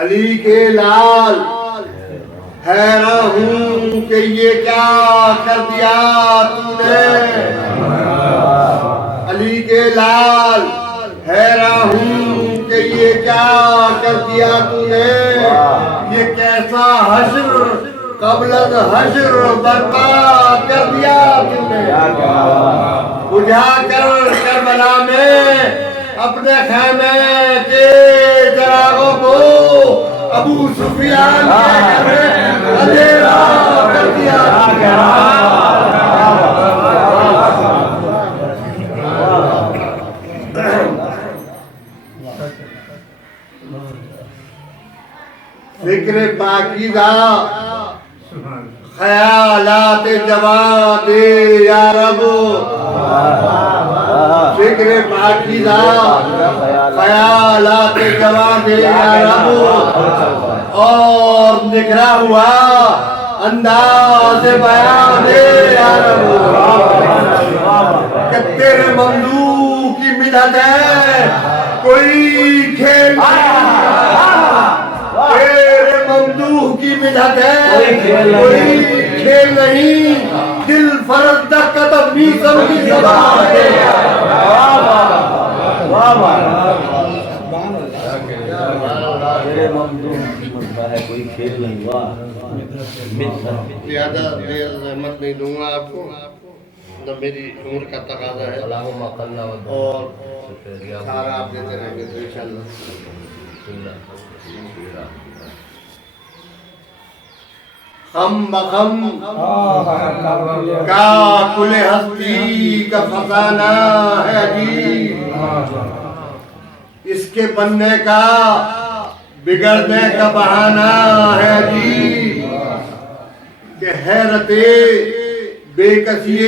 علی کے لال حیران ہوں کہ یہ کیا کر دیا تو نے، علی کے لال حیران ہوں کہ یہ کیا کر دیا تو نے، یہ کیسا حشر قبل از حشر برپا کر دیا تو نے، بجھا کر کربلا میں اپنے خیمے کے چراغوں کو ابو سفیان کے گھر میں اندھیرا کر دیا۔ فکر پاکیزہ خیالات جواں دے یا رب، فکر پاکیزہ خیالات جواں دے یا رب، اور نکھرا ہوا انداز بیان دے یا رب، کہ تیرے ممدوح کی مدد ہے کوئی کھیل تیرے ممدوح کی مدد ہے کوئی کھیل نہیں، دل فرد قدم بھی سمجھی زبان دے۔ تیرے ممدوح کی مدد ہے کوئی کھیل نہیں، واہ زیادہ دیر زحمت نہیں دوں گا آپ کو، نہ میری عمر کا تقاضا ہے، اور سارا آپ دیتے رہیں گے تو انشاءاللہ۔ خم بخم کا کل ہستی کا خزانہ ہے عجیب، اس کے بننے کا بگڑنے کا بہانہ ہے عجیب، کہ حیرت بے کسی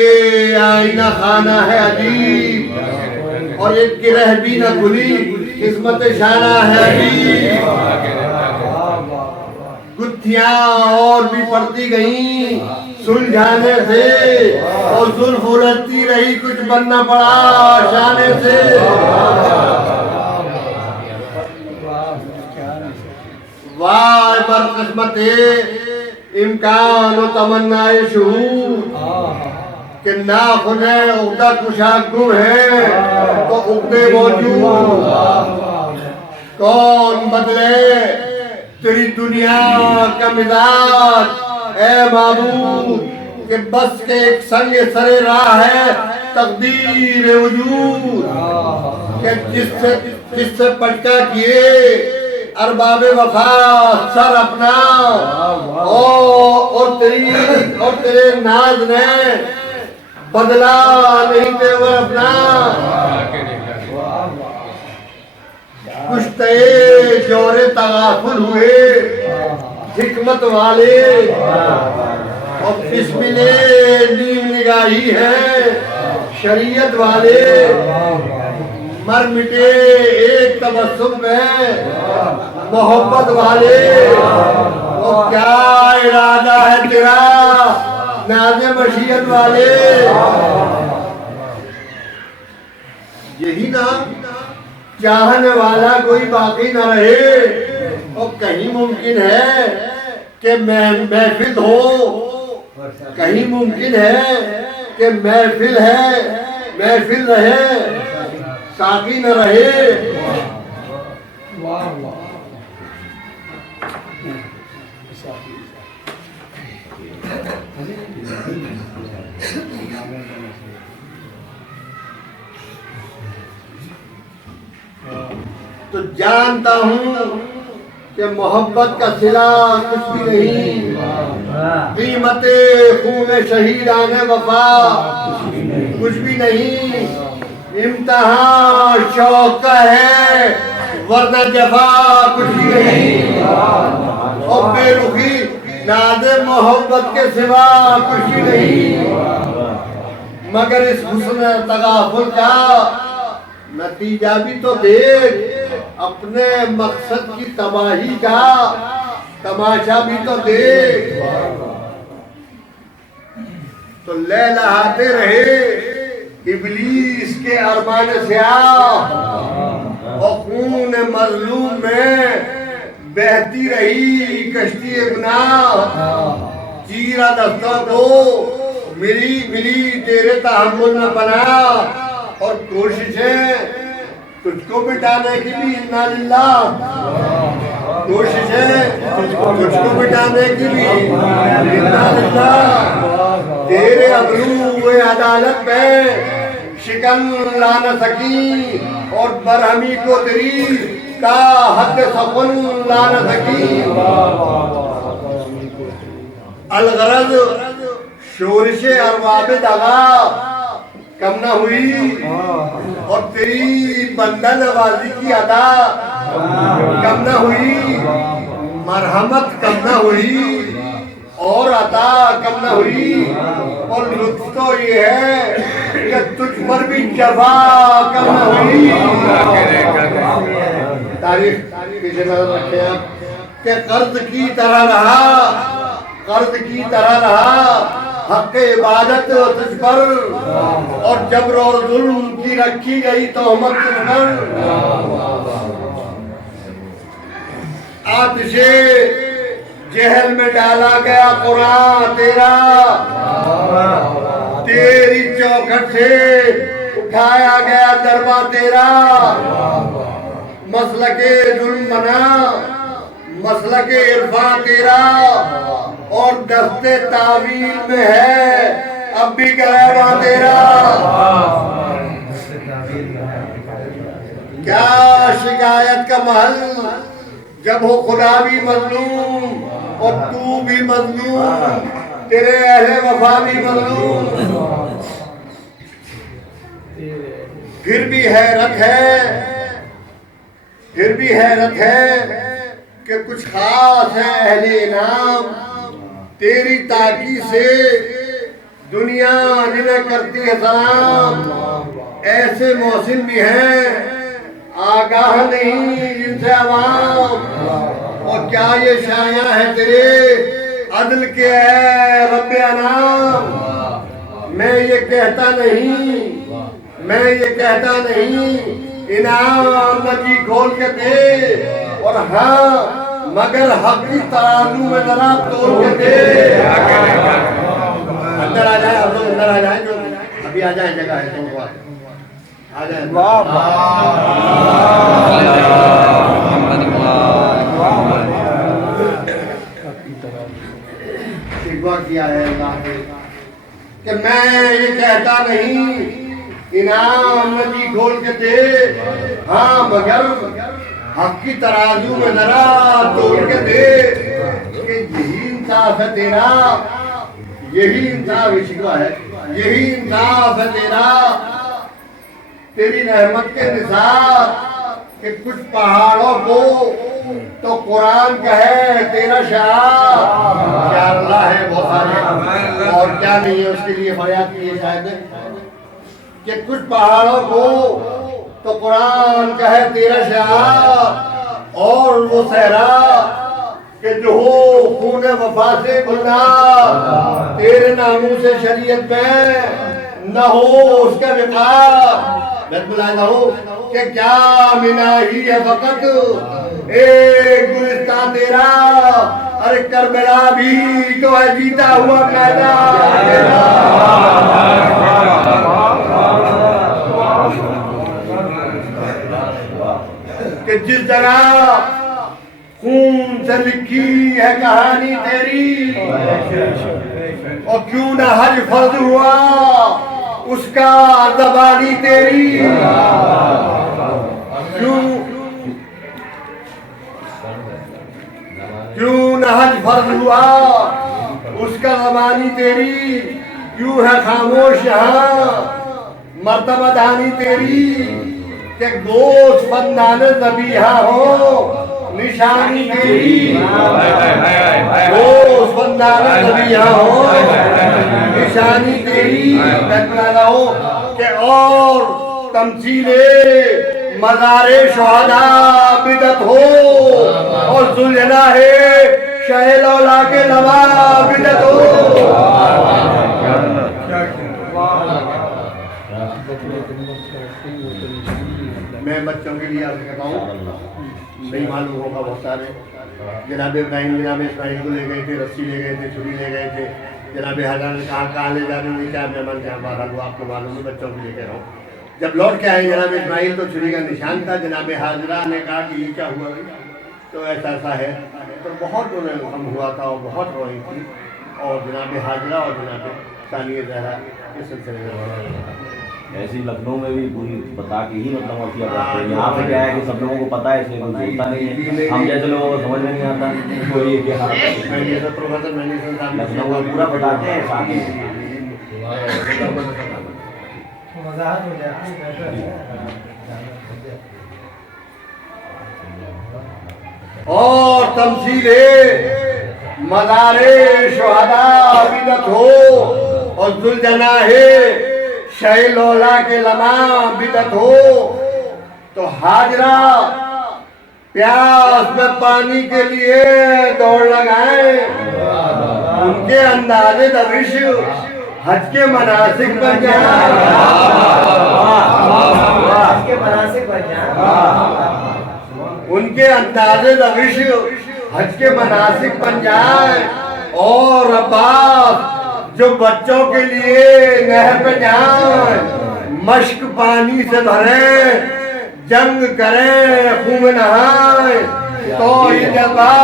آئینہ خانہ ہے عجیب، اور ایک گرہ بھی نہ کھلی قسمت شانہ ہے عجیب، گتھیاں اور بھی پڑتی گئیں سلجھانے سے، اور زلف الجھتی رہی کچھ بننا پڑا شانے سے، وائے بر قسمت امکان و تمنائے شہود، کہ ناخن عقدہ کشا گم ہے تو عقدے موجود، کون بدلے تیری دنیا کا مزاج اے معبود، کہ بس کے ایک سنگ سر راہ ہے تقدیر وجود، کہ جس سے پٹکا کیے ارباب وفا سر اپنا، اور تیرے ناز نے بدلا نہیں تیور اپنا، کشتے جور تغافل ہوئے حکمت والے، اور بسمل نیم نگاہی ہے شریعت والے، مر مٹے ایک تبسم میں محبت والے، اور کیا ارادہ ہے تیرا ناز مشیت والے، یہی نا چاہنے والا کوئی باقی نہ رہے، اور کہیں ممکن ہے کہ محفل ہو، کہیں ممکن ہے کہ محفل رہے ساقی نہ رہے۔ تو جانتا ہوں کہ محبت کا صلہ کچھ بھی نہیں، قیمت خون شہیدان وفا کچھ بھی نہیں، امتحان شوق کا ہے ورنہ جفا کچھ بھی نہیں، اور بے رخی ناز محبت کے سوا کچھ بھی نہیں، مگر اس حسن تغافل کا نتیجہ بھی تو دیکھ، اپنے مقصد کی تباہی کا تماشا بھی تو دیکھ، تو لہلہاتے رہے ابلیس کے ارمان سیاہ، اور خون مظلوم میں بہتی رہی کشتی گناہ، چیرا دستوں کو ملی تیرے تحمل میں پناہ، اور کوششیں تجھ کو مٹانے کی بھی انا للہ، کوششیں تجھ کو مٹانے کی بھی انا للہ، تیرے ابرو عدالت پہ شکن لا نہ سکی، اور برہمی کو تیری کا حد سخن لا نہ سکی، الغرض شورش ارباب دغا کم نہ ہوئی، اور تیری بندہ نوازی کی ادا کم نہ ہوئی، مرحمت کم نہ ہوئی اور عطا کم نہ ہوئی، اور لطف تو یہ ہے کہ تجھ پر بھی جفا کم نہ ہوئی۔ تاریخ پیچھے نظر رکھیں آپ کہ قرض کی طرح رہا حق عبادت تجھ پر، اور جبر اور ظلم کی رکھی گئی تہمت تجھ پر، آتش جہل میں ڈالا گیا قرآن تیرا، تیری چوکھٹ سے اٹھایا گیا دربہ تیرا، مسلک ظلم بنا مسلک عرفان تیرا، اور دست تعویل میں ہے اب بھی گریباں تیرا، کیا شکایت کا محل جب ہو خدا بھی مظلوم اور تو بھی مظلوم، تیرے اہل وفا بھی مظلوم، پھر بھی حیرت ہے کہ کچھ خاص ہے اہل انعام، تیری تاکی سے دنیا جنہیں کرتی ہے سلام، ایسے محسن بھی ہیں آگاہ نہیں جن سے عوام، اور کیا یہ شایع ہے تیرے عدل کے اے رب انعام، میں یہ کہتا نہیں انعام نجی کھول کے دے، اور ہاں مگر حق کی ترازو میں ذرا تول کے دے۔ اندر آ جائیں، اب لوگ اندر آ جائیں، جو ابھی آ جائیں، جگہ ہے تو آ جائیں۔ شکوہ کیا ہے اللہ نے کہ میں یہ کہتا نہیں انعام نجی کھول کے دے، ہاں مگر حق کی ترازو میں ذرا تول کے دے، کہ یہی انصاف ہے تیرا، یہی انصاف شکوہ ہے، یہی انصاف ہے تیرا، تیری رحمت کے نثار کہ کچھ پہاڑوں کو تو قرآن کا ہے تیرا شعار، کیا اللہ ہے وہ سارے اور کیا نہیں ہے، اس کے لیے فریاد کی ہے شاید کہ کچھ پہاڑوں کو تو قرآن کا ہے تیرا شعار، اور وہ صحرا کہ جو ہو خون وفا سے گلزار، تیرے ناموں سے شریعت میں نہ ہو اس کا وقار، نہ ہو کہ کیا مناہی ہے فقط ایک گلستان تیرا، ارے کربلا بھی تو ہے جیتا ہوا پیدا تیرا، کہ جس جگہ خون سے لکھی ہے کہانی تیری، اور کیوں نہ حج فرض ہوا اس کا زبانی تیری، کیوں نہ حج فرض ہوا اس کا زبانی تیری، کیوں ہے خاموش یہاں مرتبہ دانی تیری، کہ گوشت بندان ذبیحہ ہو نشانی تیری، گوشت بندان ذبیحہ ہو نشانی تیری، کہ اور تمثیل مزار شہداء بدعت ہو، اور ذوالجلالہ شہ لولا کے لوا بدعت ہو۔ میں بچوں کے لیے عرض کرتا ہوں، نہیں معلوم ہوگا بہت سارے جناب ابراہیم جناب اسماعیل کو لے گئے تھے، رسی لے گئے تھے، چھری لے گئے تھے. جناب حضرت نے کہا کہاں لے جا رہے ہیں؟ کیا مہمان کہاں باہر ہوا، آپ کو معلوم ہے بچوں کو لے کے رہو. جب لوٹ کے آئے جناب اسماعیل تو چھری کا نشان تھا. جناب حاضرہ نے کہا کہ یہ کیا ہوا بھائی؟ تو ایسا ایسا ہے. تو بہت انہیں غم ہوا تھا اور بہت روئی تھی. اور جناب حاضرہ اور جناب ثانیہ زہرا اس سلسلے میں ایسی لکھنؤ میں بھی پوری بتا کے ہی مطلب معافیا کرتے ہیں. یہاں پہ کیا ہے کہ سب لوگوں کو پتا ہے اس لیے کوئی بولتا نہیں ہے. ہم جیسے لوگوں کو سمجھ میں نہیں آتا کوئی یہ کیا لکھنؤ میں پورا بتاتے ہیں ساتھ ہی. اور تمثیل مزار شہداء بدعت ہو اور ذوالجناح شہ لولا کے لمحہ بدعت ہو تو حاجرہ پیاس میں پانی کے لیے دوڑ لگائیں. ان کے انداز درویش حج کے مناسک بن جائیں. ان کے انداز درویش حج کے مناسک بن جائیں. اور عباس جو بچوں کے لیے نہر پہ جائیں، مشک پانی سے بھریں، جنگ کریں، خون نہائیں، تو یہ جگہ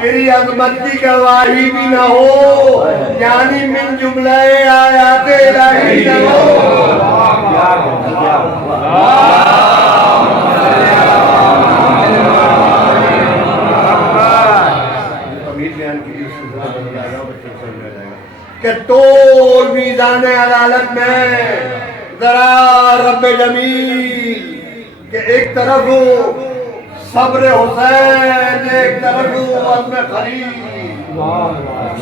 تیری عظمت کی گواہی بھی نہ ہو، یعنی من جملہ آیات الہی نہ ہو. کہ طول میزان عدالت میں ذرا رب جمیل کہ ایک طرف صبر حسین، ایک طرف عزم خلیل.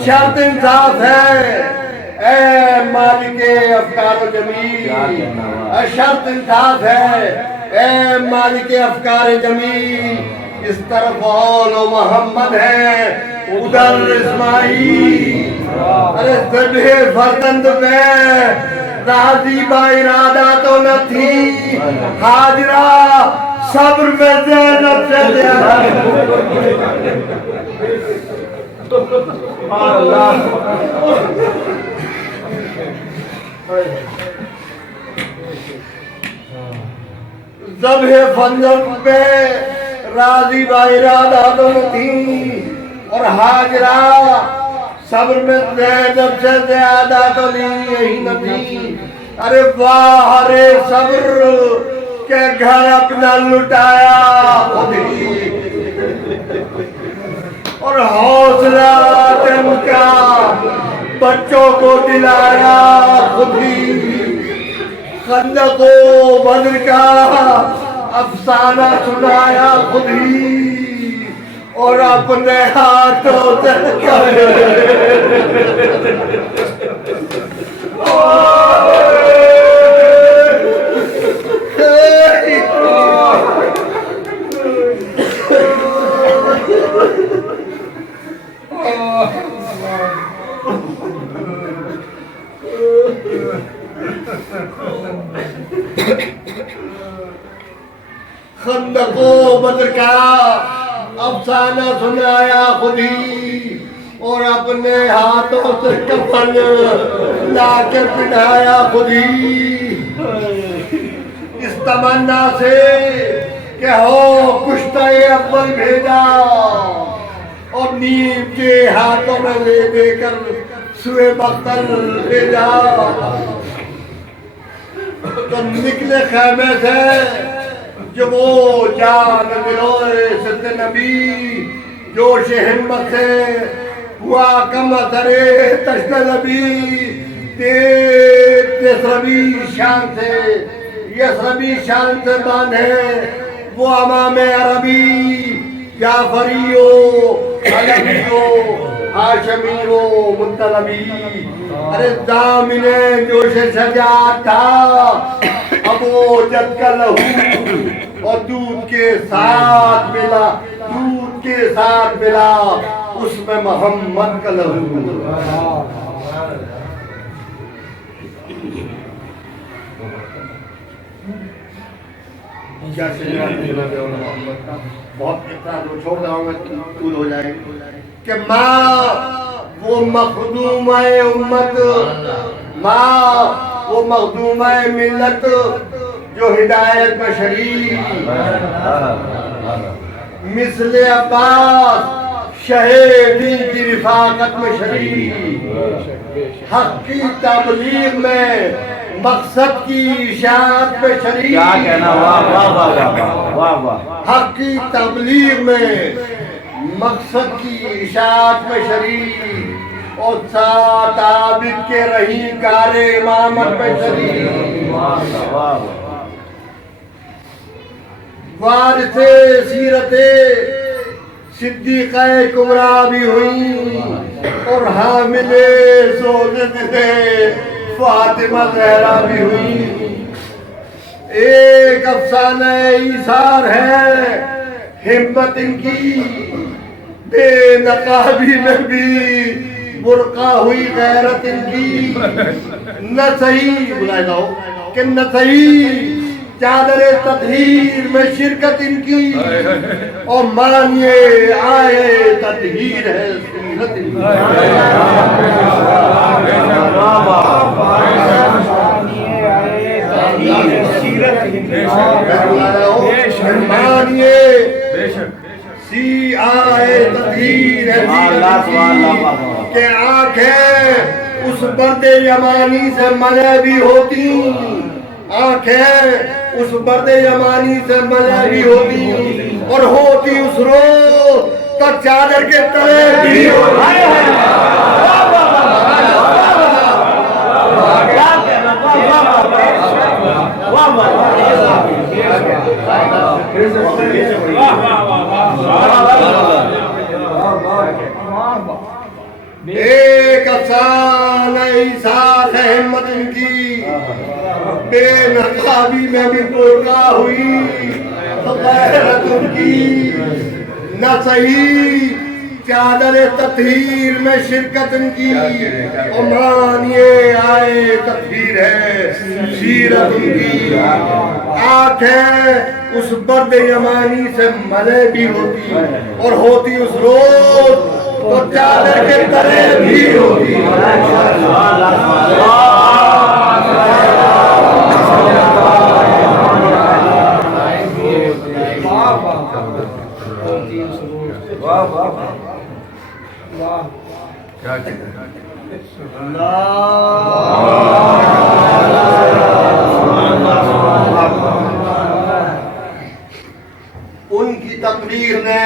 شرط انصاف ہے اے مالک افکار و جمیل، شرط انصاف ہے اے مالک افکار جمیل. اس طرف اول و محمد ہے، ادھر اسماعیل. ارے ذبح فرزند پہ راضی با ارادہ تو نہ تھی، حاجرہ صبر میں زینب سے زیادہ. ذبح فرزند پہ راضی با ارادہ تو نہ تھی، اور حاجرہ صبر میں زینب سے زیادہ تو یہی نہ تھی. ارے واہ رے صبر کے گھر اپنا لٹایا خود ہی، اور حوصلہ دم کا بچوں کو دلایا خود ہی. خندق و بدر کا افسانہ سنایا خود ہی، اور اپنے ہاتھوں سے خندق و بدر کا افسانہ سنایا خود ہی، اور اپنے ہاتھوں سے کفن لا کے پہنایا خود ہی. اس تمنا سے کہ ہو کشتہ اول بھیجا، اور نیم کے ہاتھوں میں لے دے کر سوئے بختر بھیجا. تو نکلے خیمے سے جو وہ جان دلوئے ست نبی، جوش ہمت سے ہوا کم اثرے تشت نبی. یسربی شان سے باندھے وہ امام عربی، جعفریو علویو ہاشمیو مطلبی. ارے دامن جوش شجاعت تھا، اب وہ جد کا لہو اور دودھ کے ساتھ ملا، دودھ کے ساتھ ملا اس میں محمد کا لہو. کیا بہت اتنا تو چھوڑ رہا ہوں میں طول ہو جائے گی کہ ماں وہ مخدومہ امت، ماں وہ مخدومہ ملت جو ہدایت میں شریک، مثل عباس شہیدین کی رفاقت میں شریک، حق کی تبلیغ میں مقصد کی اشاعت میں شریک، کیا کہنا، واہ واہ واہ واہ واہ، حق کی تبلیغ میں مقصد کی اشاعت میں شریک، اور ساتھ عابد کے رہی کار امامت میں شریک، وارث سیرت صدیقہ کبریٰ بھی ہوئی اور حامل سوز دل فاطمہ زہرا بھی ہوئی۔ ایک افسانہ ایثار ہے ہمت ان کی، بے نقابی میں بھی برقع ہوئی غیرت ان کی، نہ صحیح بلائے جاؤ کہ نہ صحیح چادر تطہیر میں شرکت ان کی، اور مانیے آئے تطہیر ہے سیرت ان کی، مانیے سی آئے تطہیر ہے سیرت ان کی، کہ آنکھیں اس برد یمانی سے ملے بھی ہوتی، آنکھیں اس برد یمانی سے ملے بھی ہوتی، اور ہوتی اس روز تو چادر کے تلے بھی ہوتی۔ ایک افسانہ ایثار ہے ہمت ان کی، بے نقابی میں بھی برقع ہوئی غیرت ان کی، نہ صحیح چادر تطہیر میں شرکت ان کی، عمران یہ آئے تطہیر ہے سیرت ان کی، آنکھیں اس برد یمانی سے ملے بھی ہوتی، اور ہوتی اس روز تو چادر کے تلے بھی ہوتی۔ ان کی تقریر نے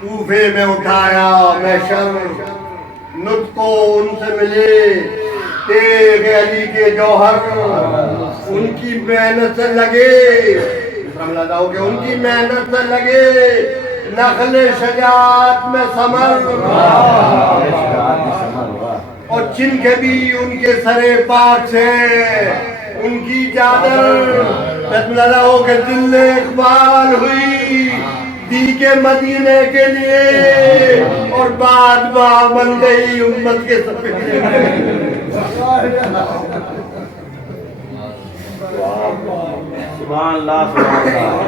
کوفے میں اٹھایا محشر، نطق کو ان سے ملے تیغ علی کے جوہر، ان کی محنت سے لگے، کہ ان کی محنت سے لگے نخل شجاعت میں ثمر، اور جن کے بھی ان کے سرے پاک سے ان کی چادر لہو کے دل اقبال ہوئی دی کے مدینے کے لیے، اور بعد بن گئی امت کے سفید۔ سبحان اللہ سبحان اللہ۔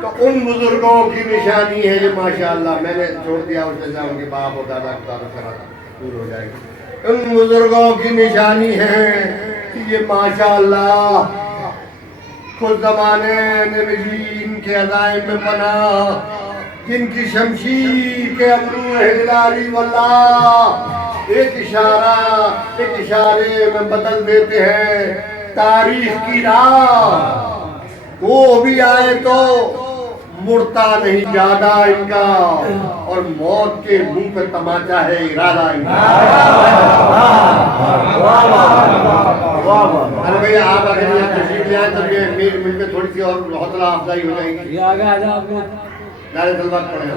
تو ان بزرگوں کی نشانی ہے یہ ماشاءاللہ، میں نے چھوڑ دیا اسے جا ان کے باپ اور دادا کا تعارف کرا تھا، دور ہو جائے گی۔ ان بزرگوں کی نشانی ہے کہ یہ ماشاءاللہ خود زمانے نے بھی ان کے عزائم میں پناہ، جن کی شمشیر کے ابرو ہلالی واللہ ایک اشارے میں بدل دیتے ہیں تاریخ کی راہ، وہ بھی آئے تو مڑتا نہیں زیادہ ان کا، اور موت کے منہ پہ تماچا ہے ارادہ ان کا۔ ارے بھئی آپ اگر یہاں تشریف لے آئیں تو یہ مل پہ تھوڑی سی اور حوصلہ افزائی ہو جائے گی۔ نعرہ طلبات پڑھیں۔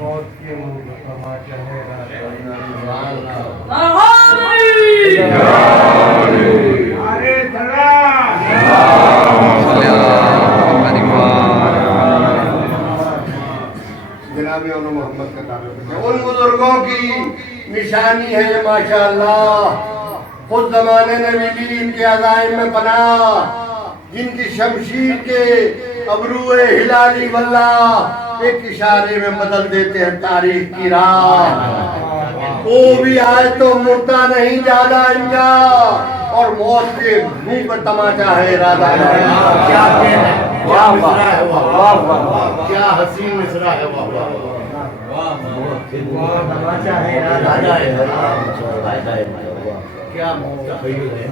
موت کے منہ پہ تماچا ہے ارادہ۔ محمد کا تعلق. ان بزرگوں کی نشانی ہے یہ ماشاءاللہ. خود زمانے نے بھی لی ان کے عزائم میں پناہ, جن کی شمشیر کے ابرو ہلالی واللہ ایک اشارے میں بدل دیتے ہیں تاریخ کی راہ. وہ بھی آئے تو مردہ نہیں جانا ان کا, اور موت کے منہ پر تماچا ہے ارادہ. کیا مصرع ہے, کیا حسین مصرع ہے. تماچا ہے ارادہ ہے, کیا تخیل ہے.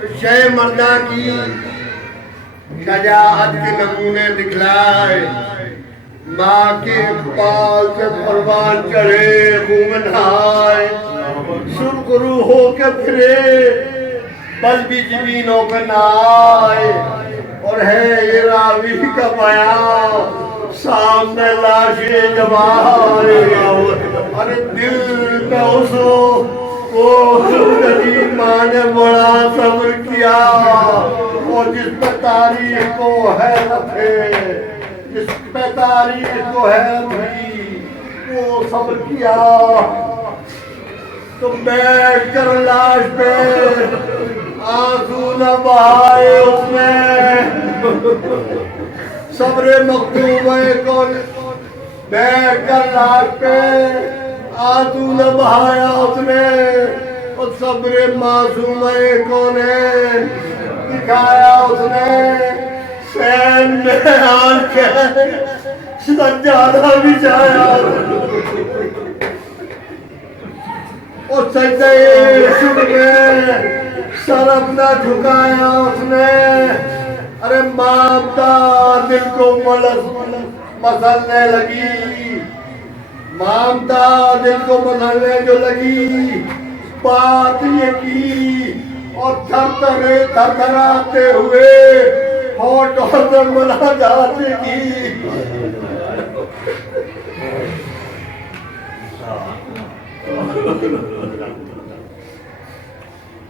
تو شہ مردہ کی شجاعت کے نمونے دکھلائے, ماں کے پال سے پروان چڑھے خون نہائے, شکرو ہو کے پھرے بل بھی جبینوں پہ نہ آئے. اور ہے یہ راوی کا بیان سامنے لاشیں جمائے, ارے دل پہ وہ غریب ماں نے بڑا صبر کیا, اور جس پہ تاریخ کو حیرت ہے, جس پہ تاریخ کو حیرت ہوئی وہ صبر کیا. تو بیٹھ کر لاش پہ آنسو نہ بہائے اس نے, صبر مکتوبہ کون. بیٹھ کر لاش پہ آنسو نہ بہایا اس نے, اور صبر معصومہ کون ہے دکھایا اس نے. سین میں آن کے سجادہ بچھایا, اور سجدہ شکر میں سر اپنا جھکایا اس نے. ارے مامتا دل کو مسلنے لگی, مامتا دل کو مسلنے جو لگی, بات یہ کی اور تھرتھراتے ہوئے ہونٹوں سے مناجات کی.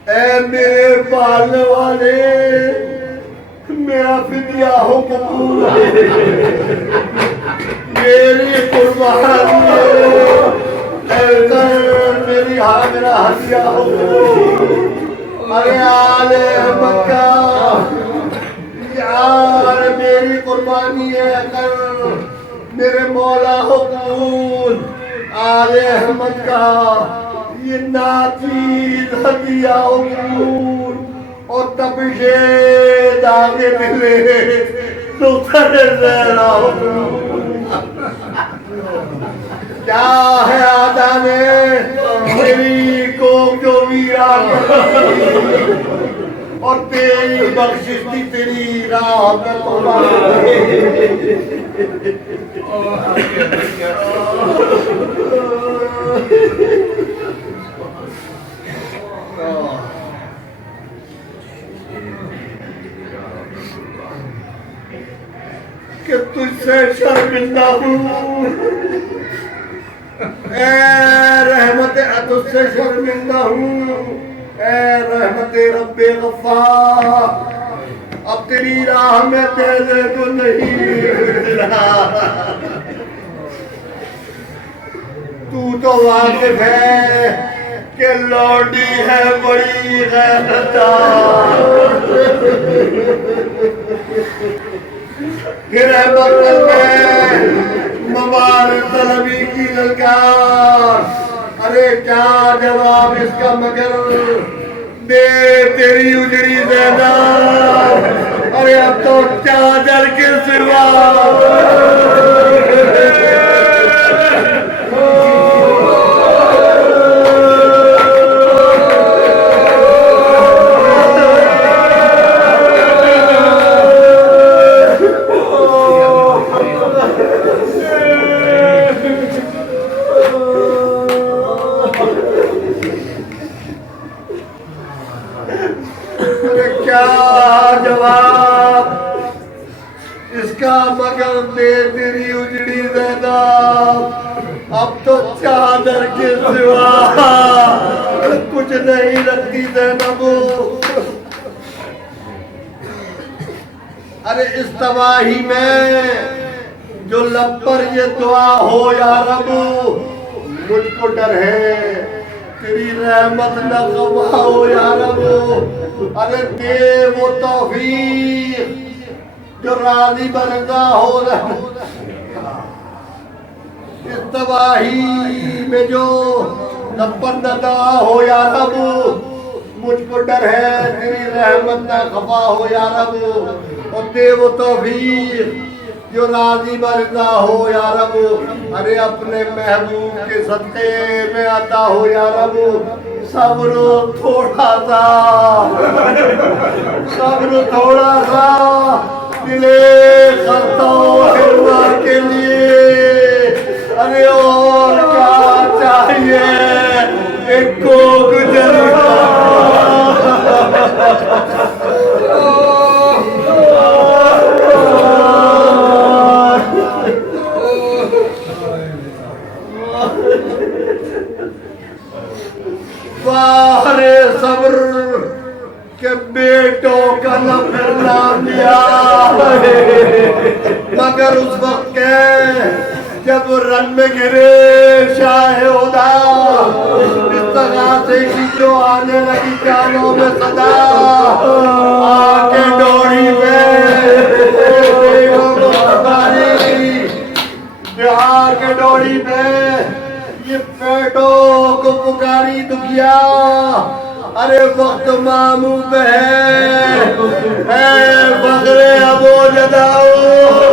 اے میرے پالنے والے, میرا فدیہ ہو قبول, میری قربانی میری میرا ہدیہ ہو. ارے آل مکہ یار میری قربانی ہے اگر میرے مولا ہو قبول. آل احمد کا یہ ناچیز ہدیہ ہو قبول, اور تبشے داغے ملے تو سرے زہرا ہو قبول. کیا ہے آدھا نے میری قوم جو ویران کری, اور تیری بخشش دی تیری راہ میں قربان. کہ تجھ سے شرمندہ ہوں اے رحمت, تجھ سے شرمندہ ہوں اے رحمت رب غفار. اب تیری راہ میں تیرے کو نہیں ملا, تو واقف ہے کہ لوڈی ہے بڑی غیرتدار. رحمت میں مبارک طلبی کی للکار. ارے کیا جواب اس کا مگر دے تیری اجڑی زینب. ارے اب تو چادر کے سوا مگر دے تیری اجڑی زینب. اب تو چادر کے سوا کچھ نہیں رکھتی زینب. ارے اس تباہی میں جو لب پر یہ دعا ہو یا رب، مجھ کو ڈر ہے تیری رحمت نہ قبا ہو یا رب، ارے دے وہ توفیق جو راضی برضا ہو رب، اس تباہی میں جو لب پر نہ دعا ہو یا رب، مجھ کو ڈر ہے تیری رحمت نہ خفا ہو یا رب، اور دے وہ توفیق جو راضی برضا ہو یا رب، ارے اپنے محبوب کے صدقے میں عطا ہو یا رب، صبر تھوڑا سا، صبر تھوڑا سا دلے کرتا ہوں خلوہ کے لیے، ارے اور کیا چاہیے ایک کوک جلتا باہرے صبر کے بیٹوں کا نہ پھرنا دیا مگر اس وقت کے جب رن میں گرے شاہ ہدا، اس طرح سے کی جو آنے لگی کانوں میں صدا، آکے ڈوڑی میں بہار کے ڈوڑی میں یہ پیٹوں کو پکاری دکھیا، ارے وقت معمول ہے فخر ابو جداؤ